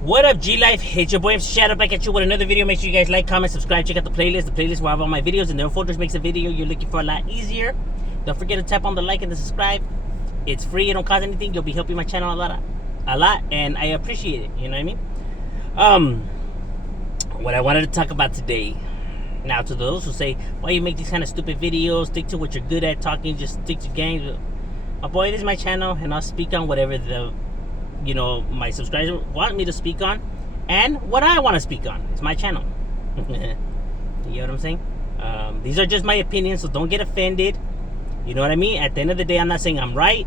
What up, G Life? It's your boy Shadow back at you with another video. Make sure you guys like, comment, subscribe, check out the playlist. The playlist will have all my videos, and the folders makes a video you're looking for a lot easier. Don't forget to tap on the like and the subscribe. It's free. It don't cost anything. You'll be helping my channel a lot, and I appreciate it. You know what I mean? What I wanted to talk about today. Now, to those who say, why you make these kind of stupid videos, stick to what you're good at talking, just stick to games. My boy, this is my channel, and I'll speak on whatever my subscribers want me to speak on, and what I want to speak on. It's my channel. You get what I'm saying? These are just my opinions, so don't get offended. You know what I mean? At the end of the day, I'm not saying I'm right.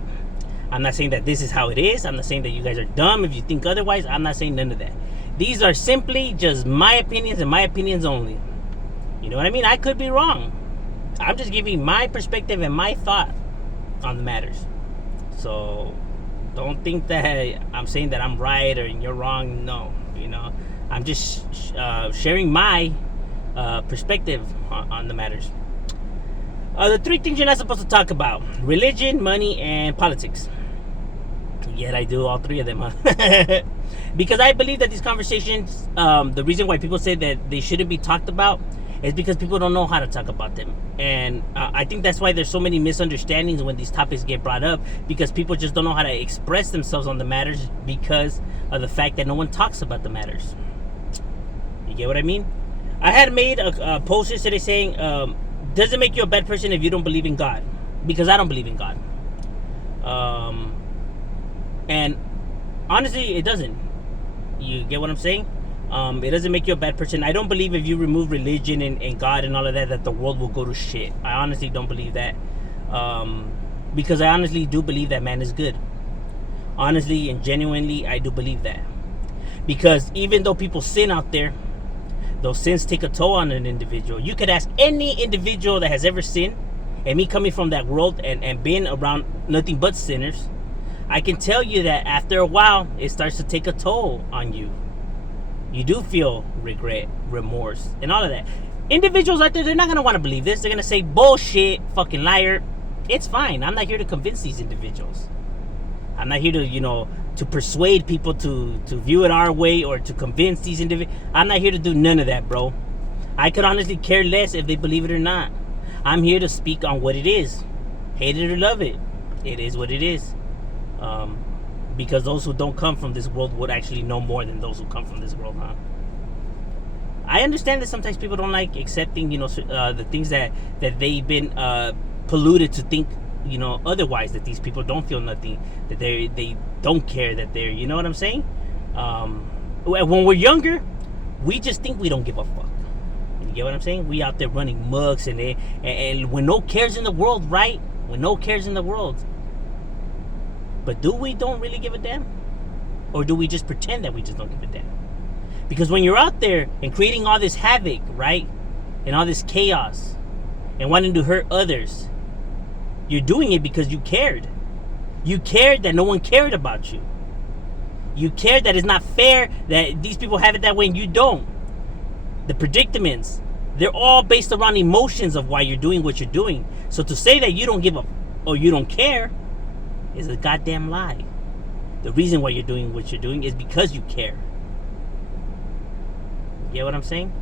I'm not saying that this is how it is. I'm not saying that you guys are dumb if you think otherwise. I'm not saying none of that. These are simply just my opinions and my opinions only. You know what I mean? I could be wrong. I'm just giving my perspective and my thought on the matters. So don't think that I'm saying that I'm right or you're wrong. No, I'm just sharing my perspective on the matters. The three things you're not supposed to talk about: religion, money, and politics. Yet I do all three of them, huh? Because I believe that these conversations, the reason why people say that they shouldn't be talked about is because people don't know how to talk about them. And I think that's why there's so many misunderstandings when these topics get brought up, because people just don't know how to express themselves on the matters because of the fact that no one talks about the matters. You get what I mean? I had made a post yesterday saying, does it make you a bad person if you don't believe in God? Because I don't believe in God. And honestly, it doesn't. You get what I'm saying? It doesn't make you a bad person. I don't believe if you remove religion and God and all of that the world will go to shit. I honestly don't believe that. Because I honestly do believe that man is good. Honestly and genuinely, I do believe that. Because even though people sin out there, those sins take a toll on an individual. You could ask any individual that has ever sinned, and me coming from that world and being around nothing but sinners, I can tell you that after a while, it starts to take a toll on you. You do feel regret, remorse, and all of that. Individuals out there, they're not going to want to believe this. They're going to say, bullshit, fucking liar. It's fine. I'm not here to convince these individuals. I'm not here to persuade people to view it our way or to convince these individuals. I'm not here to do none of that, bro. I could honestly care less if they believe it or not. I'm here to speak on what it is. Hate it or love it. It is what it is. Because those who don't come from this world would actually know more than those who come from this world, huh? I understand that sometimes people don't like accepting, the things that they've been polluted to think, otherwise, that these people don't feel nothing, that they don't care, that they're, you know what I'm saying? When we're younger, we just think we don't give a fuck. You get what I'm saying? We out there running mugs and when no cares in the world, right? When no cares in the world. But do we don't really give a damn? Or do we just pretend that we just don't give a damn? Because when you're out there and creating all this havoc, right? And all this chaos and wanting to hurt others, you're doing it because you cared. You cared that no one cared about you. You cared that it's not fair that these people have it that way and you don't. The predicaments, they're all based around emotions of why you're doing what you're doing. So to say that you don't give a or you don't care is a goddamn lie. The reason why you're doing what you're doing is because you care. You get what I'm saying?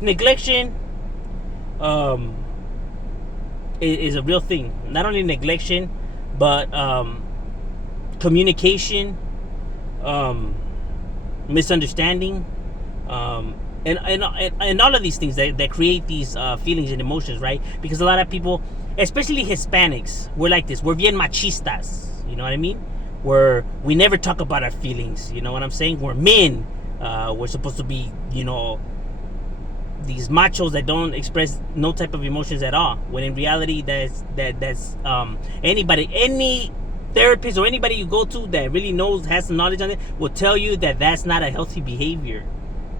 Neglection is a real thing. Not only neglection, but communication, misunderstanding, and all of these things that create these feelings and emotions, right? Because a lot of people, especially Hispanics, we're like this. We're bien machistas. You know what I mean? We never talk about our feelings. You know what I'm saying? We're men. We're supposed to be, these machos that don't express no type of emotions at all. When in reality, that's anybody, any therapist or anybody you go to that really knows, has some knowledge on it, will tell you that that's not a healthy behavior.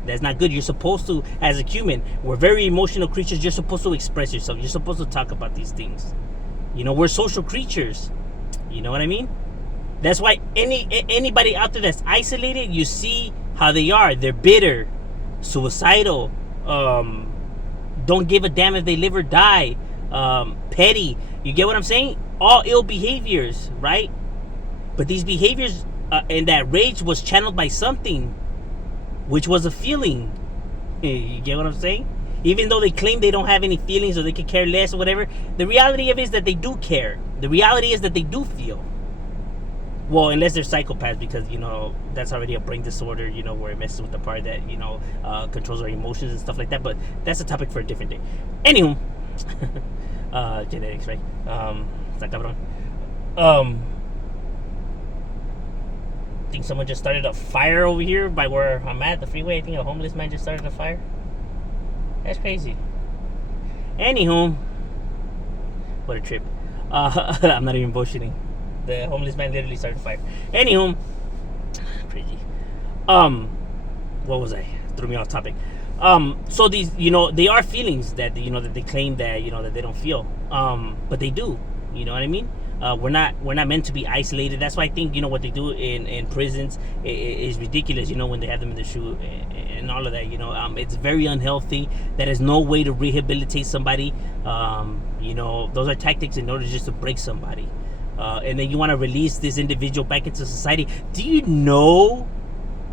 That's not good. You're supposed to, as a human, we're very emotional creatures. You're supposed to express yourself. You're supposed to talk about these things. We're social creatures. You know what I mean? That's why anybody out there that's isolated, you see how they are. They're bitter, suicidal, don't give a damn if they live or die, petty. You get what I'm saying? All ill behaviors, right? But these behaviors and that rage was channeled by something, which was a feeling. You get what I'm saying? Even though they claim they don't have any feelings or they could care less or whatever, the reality of it is that they do care. The reality is that they do feel. Well, unless they're psychopaths, because that's already a brain disorder, where it messes with the part that controls our emotions and stuff like that. But that's a topic for a different day. Anywho, genetics, right? Está cabrón. I think someone just started a fire over here by where I'm at, the freeway. I think a homeless man just started a fire. That's crazy. Anywho, what a trip. I'm not even bullshitting. The homeless man literally started a fire. Anywho, crazy. What was I? Threw me off topic. So these, they are feelings that that they claim that that they don't feel. But they do. You know what I mean? We're not meant to be isolated. That's why I think what they do in prisons is ridiculous. When they have them in the shoe and all of that. It's very unhealthy. That is no way to rehabilitate somebody. Those are tactics in order just to break somebody. And then you want to release this individual back into society. Do you know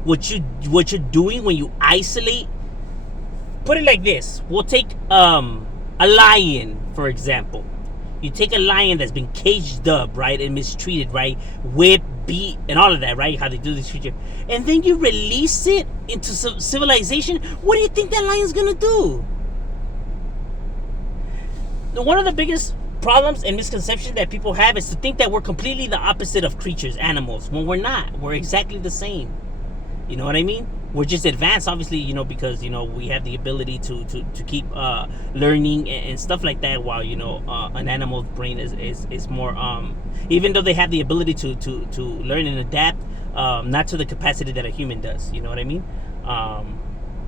what you're doing when you isolate? Put it like this. We'll take a lion, for example. You take a lion that's been caged up, right, and mistreated, right, whipped, beat, and all of that, right, how they do this creature, and then you release it into civilization. What do you think that lion's gonna do? One of the biggest problems and misconceptions that people have is to think that we're completely the opposite of creatures, animals, when we're not. We're exactly the same. You know what I mean? We're just advanced, obviously, because we have the ability to keep learning and stuff like that, while an animal's brain is more even though they have the ability to learn and adapt, not to the capacity that a human does. You know what I mean?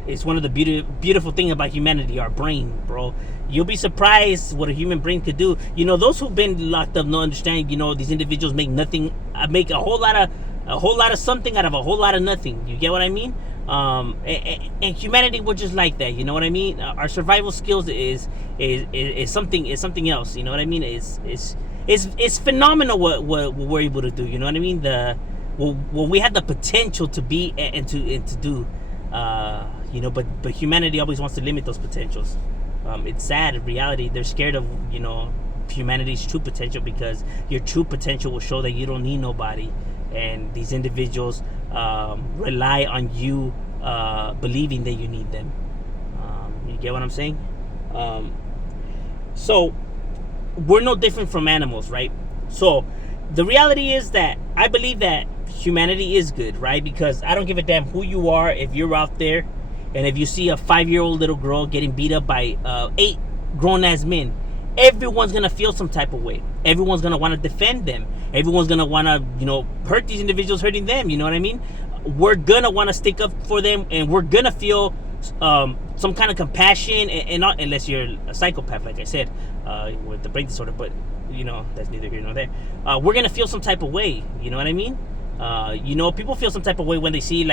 It's one of the beautiful thing about humanity, our brain, bro. You'll be surprised what a human brain could do. Those who've been locked up don't understand. These individuals make a whole lot of something out of a whole lot of nothing. You get what I mean? And humanity, we're just like that. You know what I mean? Our survival skills is something else. You know what I mean? It's phenomenal what we're able to do. You know what I mean? What we have the potential to be and to do. But humanity always wants to limit those potentials. It's sad. In reality, they're scared of humanity's true potential, because your true potential will show that you don't need nobody, and these individuals rely on you believing that you need them. You get what I'm saying? So we're no different from animals, right? So the reality is that I believe that humanity is good, right? Because I don't give a damn who you are. If you're out there and if you see a 5-year-old little girl getting beat up by 8 grown-ass men, everyone's gonna feel some type of way. Everyone's gonna want to defend them. Everyone's gonna want to hurt these individuals hurting them. You know what I mean? We're gonna want to stick up for them, and we're gonna feel some kind of compassion, and not unless you're a psychopath, like I said, with the brain disorder. But that's neither here nor there. We're gonna feel some type of way. You know what I mean? People feel some type of way when they see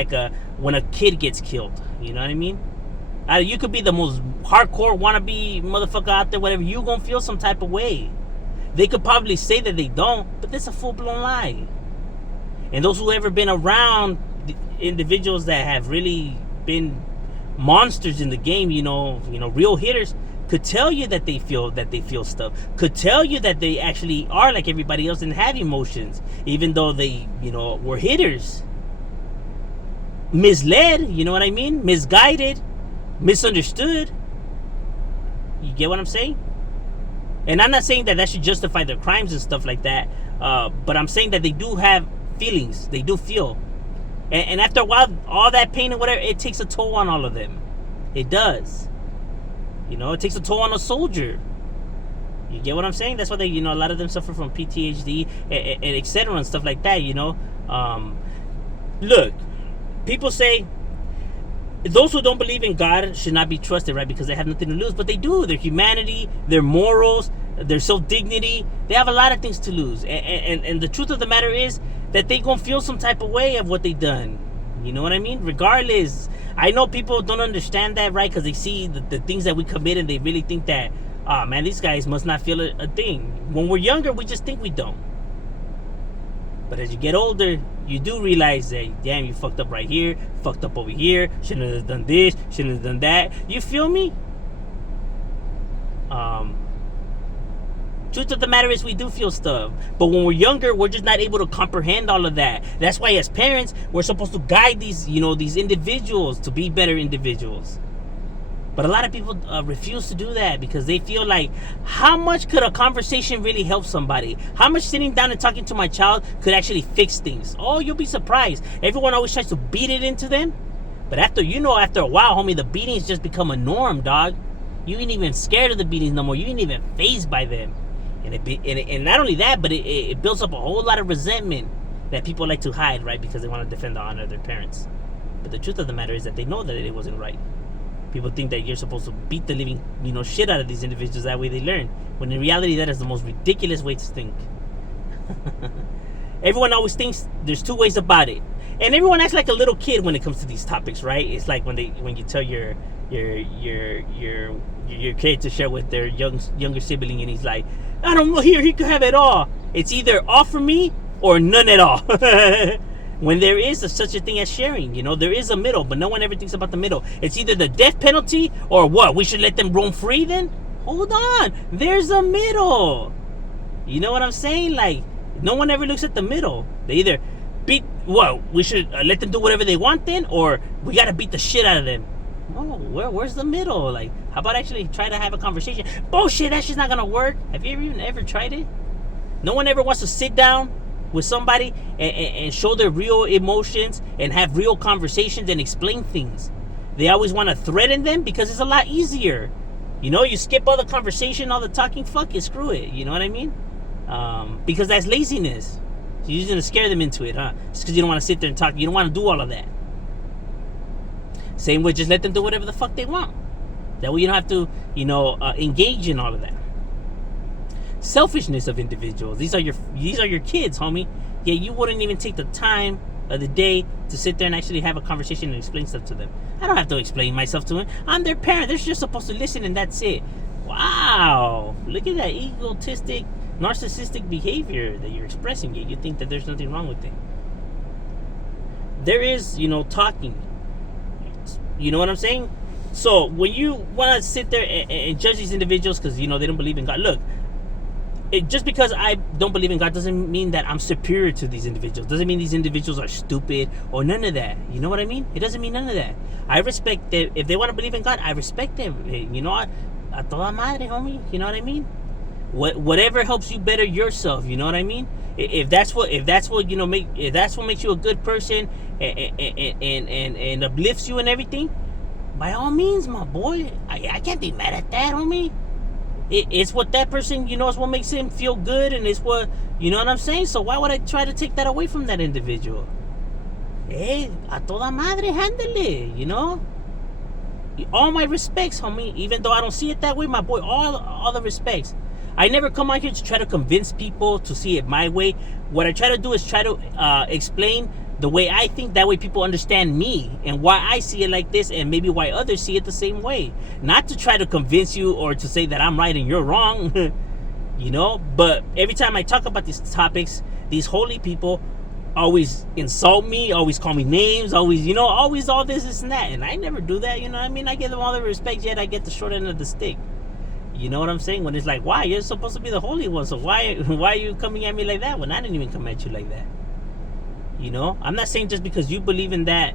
when a kid gets killed. You know what I mean? You could be the most hardcore wannabe motherfucker out there, whatever. You gonna feel some type of way. They could probably say that they don't, but that's a full-blown lie. And those who ever been around the individuals that have really been monsters in the game, real hitters, could tell you that they feel stuff. Could tell you that they actually are like everybody else and have emotions, even though they, were hitters. Misled, you know what I mean? Misguided. Misunderstood. You get what I'm saying? And I'm not saying that should justify their crimes and stuff like that, but I'm saying that they do have feelings. They do feel, and after a while, all that pain and whatever, it takes a toll on all of them. It does. It takes a toll on a soldier. You get what I'm saying? That's why they, a lot of them suffer from PTSD and etc. and stuff like that. Look, people say those who don't believe in God should not be trusted, right? Because they have nothing to lose. But they do. Their humanity, their morals, their self-dignity. They have a lot of things to lose. And the truth of the matter is that they gonna feel some type of way of what they done. You know what I mean? Regardless. I know people don't understand that, right? Because they see the things that we commit and they really think that, oh, man, these guys must not feel a thing. When we're younger, we just think we don't. But as you get older, you do realize that, damn, you fucked up right here, fucked up over here, shouldn't have done this, shouldn't have done that. You feel me? Truth of the matter is, we do feel stuff. But when we're younger, we're just not able to comprehend all of that. That's why as parents, we're supposed to guide these, these individuals to be better individuals. But a lot of people refuse to do that because they feel like, how much could a conversation really help somebody? How much sitting down and talking to my child could actually fix things? Oh, you'll be surprised. Everyone always tries to beat it into them. But after a while, homie, the beatings just become a norm, dog. You ain't even scared of the beatings no more. You ain't even fazed by them. And not only that, but it builds up a whole lot of resentment that people like to hide, right? Because they want to defend the honor of their parents. But the truth of the matter is that they know that it wasn't right. People think that you're supposed to beat the living, shit out of these individuals. That way they learn. When in reality, that is the most ridiculous way to think. Everyone always thinks there's two ways about it. And everyone acts like a little kid when it comes to these topics, right? It's like when you tell your kid to share with their younger sibling, and he's like, I don't know, he could have it all. It's either all for me or none at all. When there is such a thing as sharing, there is a middle, but no one ever thinks about the middle. It's either the death penalty or what? We should let them roam free then? Hold on. There's a middle. You know what I'm saying? Like, no one ever looks at the middle. They either we should let them do whatever they want then, or we got to beat the shit out of them. Oh, where's the middle? Like, how about actually try to have a conversation? Bullshit, that shit's not going to work. Have you even ever tried it? No one ever wants to sit down with somebody and show their real emotions and have real conversations and explain things. They always want to threaten them because it's a lot easier. You skip all the conversation, all the talking, fuck it, screw it. You know what I mean? Because that's laziness. So you're just going to scare them into it, huh? Just because you don't want to sit there and talk. You don't want to do all of that. Same way, just let them do whatever the fuck they want. That way you don't have to, engage in all of that. Selfishness of individuals. These are your kids, homie. Yeah, you wouldn't even take the time of the day to sit there and actually have a conversation and explain stuff to them. I don't have to explain myself to them. I'm their parent. They're just supposed to listen, and that's it. Wow. Look at that egotistic, narcissistic behavior that you're expressing. Yet you think that there's nothing wrong with it. There is, talking. You know what I'm saying? So when you want to sit there and judge these individuals because, they don't believe in God. Look, just because I don't believe in God doesn't mean that I'm superior to these individuals. Doesn't mean these individuals are stupid or none of that. You know what I mean? It doesn't mean none of that. I respect them. If they want to believe in God, I respect them. A toda madre, homie. You know what I mean? Whatever helps you better yourself. You know what I mean? If that's what makes you a good person and uplifts you and everything, by all means, my boy. I can't be mad at that, homie. It's what that person, is what makes him feel good, and it's what, you know what I'm saying? So why would I try to take that away from that individual? Hey, a toda madre, handle. All my respects, homie. Even though I don't see it that way, my boy, all the respects. I never come out here to try to convince people to see it my way. What I try to do is try to explain the way I think. That way people understand me and why I see it like this, and maybe why others see it the same way. Not to try to convince you or to say that I'm right and you're wrong. But every time I talk about these topics, these holy people always insult me, always call me names, always all this and that. And I never do that, I give them all the respect, yet I get the short end of the stick. You know what I'm saying? When it's like, why? You're supposed to be the holy one, so why are you coming at me like that when I didn't even come at you like that? I'm not saying just because you believe in that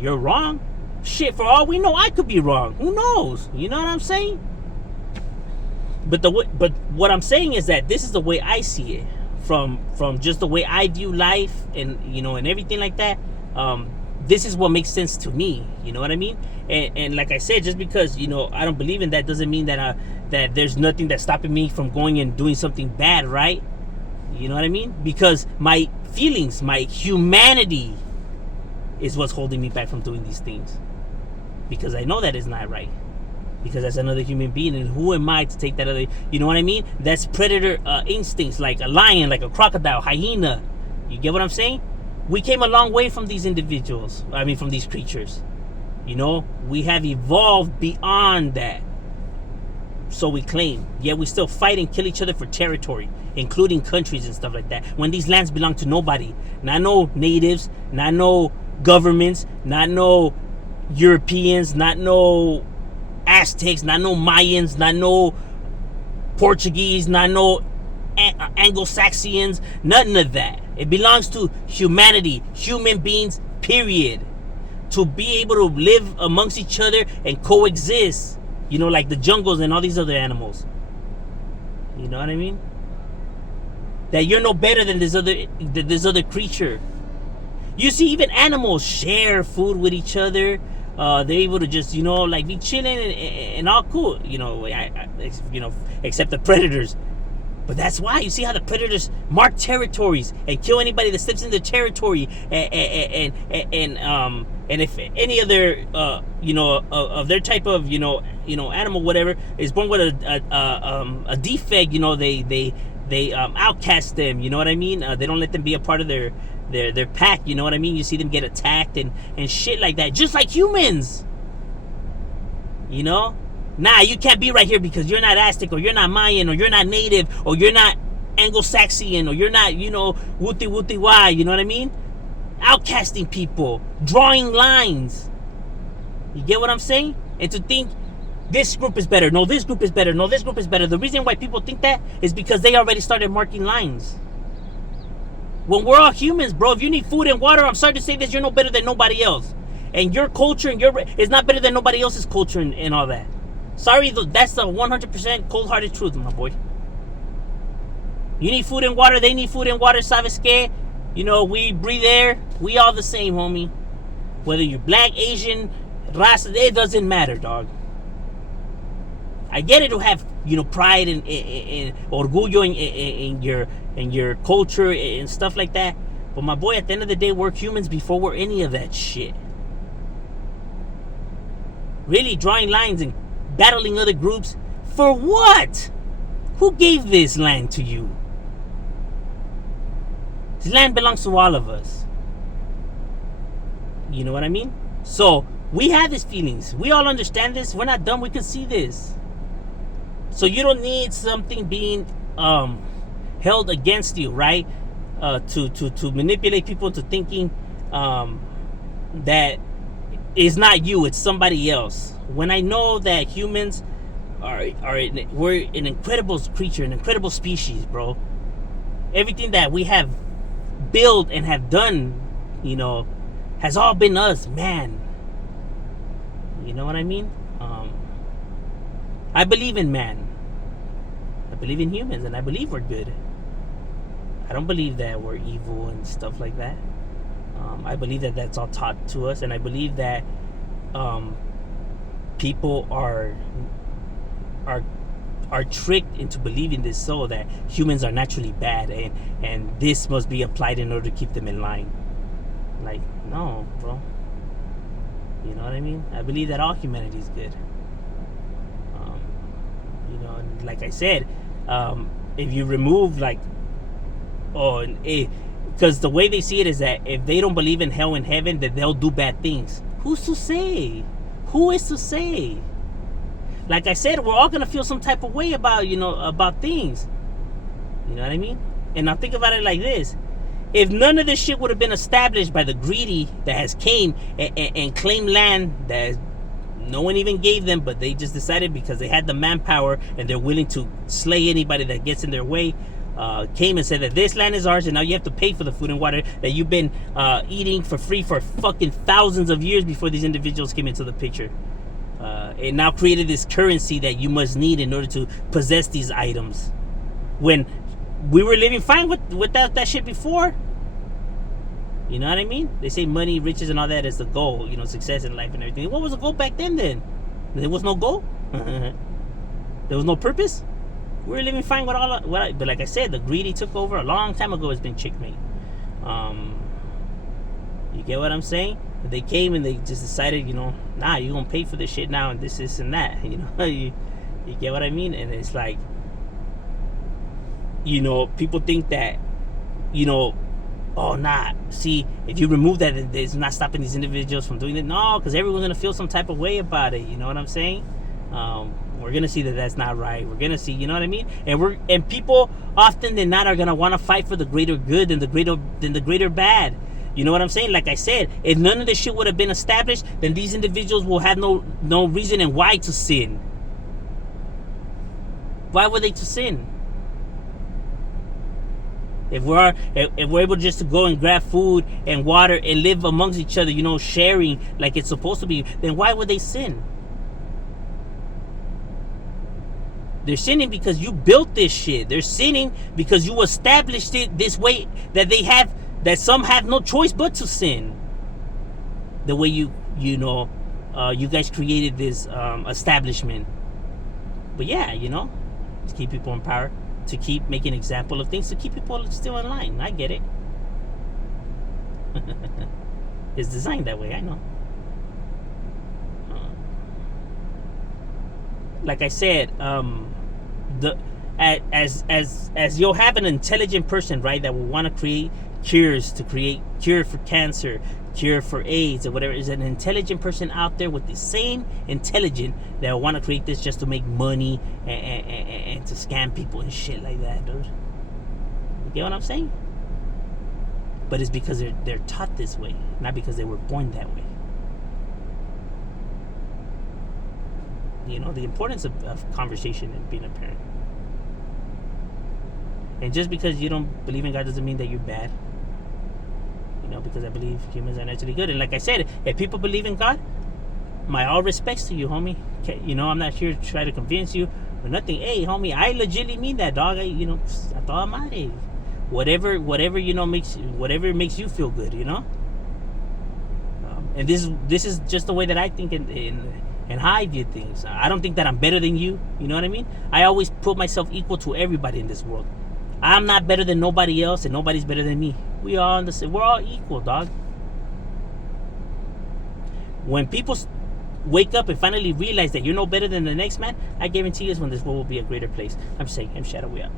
you're wrong. Shit, for all we know, I could be wrong. Who knows? You know what I'm saying? But what I'm saying is that this is the way I see it, from just the way I view life, and and everything like that. This is what makes sense to me. You know what I mean? And like I said, just because I don't believe in that doesn't mean that that there's nothing that's stopping me from going and doing something bad, right? You know what I mean? Because my feelings, my humanity is what's holding me back from doing these things. Because I know that is not right. Because that's another human being, and who am I to take that other, you know what I mean? That's predator instincts, like a lion, like a crocodile, hyena. You get what I'm saying? We came a long way from these individuals. From these creatures. We have evolved beyond that. So we claim. Yet we still fight and kill each other for territory, including countries and stuff like that, when these lands belong to nobody. Not no natives, not no governments, not no Europeans, not no Aztecs, not no Mayans, not no Portuguese, not no Anglo-Saxons, nothing of that. It belongs to humanity, human beings, period. To be able to live amongst each other and coexist. You know, like the jungles and all these other animals. You know what I mean? That you're no better than this other creature. You see, even animals share food with each other. They're able to just, you know, like be chilling and all cool. You know, except the predators. But that's why you see how the predators mark territories and kill anybody that steps into territory, and if any other of their type of animal, whatever, is born with a defect, they outcast them. You know what I mean? They don't let them be a part of their pack. You know what I mean? You see them get attacked and shit like that, just like humans. You know. Nah, you can't be right here because you're not Aztec, or you're not Mayan, or you're not Native, or you're not Anglo-Saxon, or you're not, wooty why, you know what I mean? Outcasting people, drawing lines. You get what I'm saying? And to think this group is better, no, this group is better, no, this group is better. The reason why people think that is because they already started marking lines. When we're all humans, bro, if you need food and water, I'm sorry to say this, you're no better than nobody else. And your culture and is not better than nobody else's culture and all that. Sorry, that's the 100% cold-hearted truth, my boy. You need food and water, they need food and water, ¿sabes qué? We breathe air, we all the same, homie. Whether you're black, Asian, raza, it doesn't matter, dog. I get it to have, pride and orgullo in your culture and stuff like that. But my boy, at the end of the day, we're humans before we're any of that shit. Really drawing lines and battling other groups for what? Who gave this land to you? This land belongs to all of us. You know what I mean? So we have these feelings. We all understand this. We're not dumb. We can see this. So you don't need something being held against you, right? To manipulate people into thinking that it's not you, it's somebody else. When I know that humans we're an incredible creature, an incredible species, bro. Everything that we have built and have done, has all been us, man. You know what I mean? I believe in man. I believe in humans, and I believe we're good. I don't believe that we're evil and stuff like that. I believe that that's all taught to us, and I believe that people are tricked into believing this, so that humans are naturally bad, and this must be applied in order to keep them in line. Like, no, bro. You know what I mean? I believe that all humanity is good. And like I said, if you remove because the way they see it is that if they don't believe in hell and heaven, that they'll do bad things. Who's to say? Who is to say? Like I said, we're all gonna feel some type of way about about things. You know what I mean? And now think about it like this: if none of this shit would have been established by the greedy that has came and claimed land that no one even gave them, but they just decided because they had the manpower and they're willing to slay anybody that gets in their way, came and said that this land is ours, and now you have to pay for the food and water that you've been eating for free for fucking thousands of years before these individuals came into the picture. It now created this currency that you must need in order to possess these items, when we were living fine without that shit before. You know what I mean? They say money, riches, and all that is the goal, success in life and everything. What was the goal back then? There was no goal. There was no purpose. We were living fine with but like I said, the greedy took over a long time ago. It's been checkmate. You get what I'm saying? They came and they just decided, nah, you're gonna pay for this shit now, and this and that. You get what I mean? And it's like, people think that, oh, nah, see, if you remove that, it's not stopping these individuals from doing it. No, because everyone's gonna feel some type of way about it. You know what I'm saying? We're gonna see that that's not right. We're gonna see, you know what I mean? And people often than not are gonna want to fight for the greater good than the greater bad. You know what I'm saying? Like I said, if none of this shit would have been established, then these individuals will have no reason and why to sin. Why were they to sin? If we're able just to go and grab food and water and live amongst each other, you know, sharing like it's supposed to be, then why would they sin? They're sinning because you built this shit. They're sinning because you established it this way that some have no choice but to sin. The way you guys created this establishment. But yeah, you know, to keep people in power, to keep making example of things, to keep people still in line. I get it. It's designed that way, I know. Like I said, as you'll have an intelligent person, right, that will want to create cure for cancer, cure for AIDS, or whatever. Is an intelligent person out there with the same intelligence that will want to create this just to make money and to scam people and shit like that, dude. You get what I'm saying? But it's because they're taught this way, not because they were born that way. You know, the importance of conversation and being a parent. And just because you don't believe in God doesn't mean that you're bad. You know, because I believe humans are naturally good. And like I said, if people believe in God, my all respects to you, homie. Okay, you know, I'm not here to try to convince you or nothing. Hey, homie, I legitimately mean that, dog. I thought I'm out of whatever you know makes you feel good, you know. And this is just the way that I think and how I view things. I don't think that I'm better than you. You know what I mean? I always put myself equal to everybody in this world. I'm not better than nobody else, and nobody's better than me. We're all equal, dog. When people wake up and finally realize that you're no better than the next man, I guarantee you is when this world will be a greater place. I'm saying, Shadow, we out.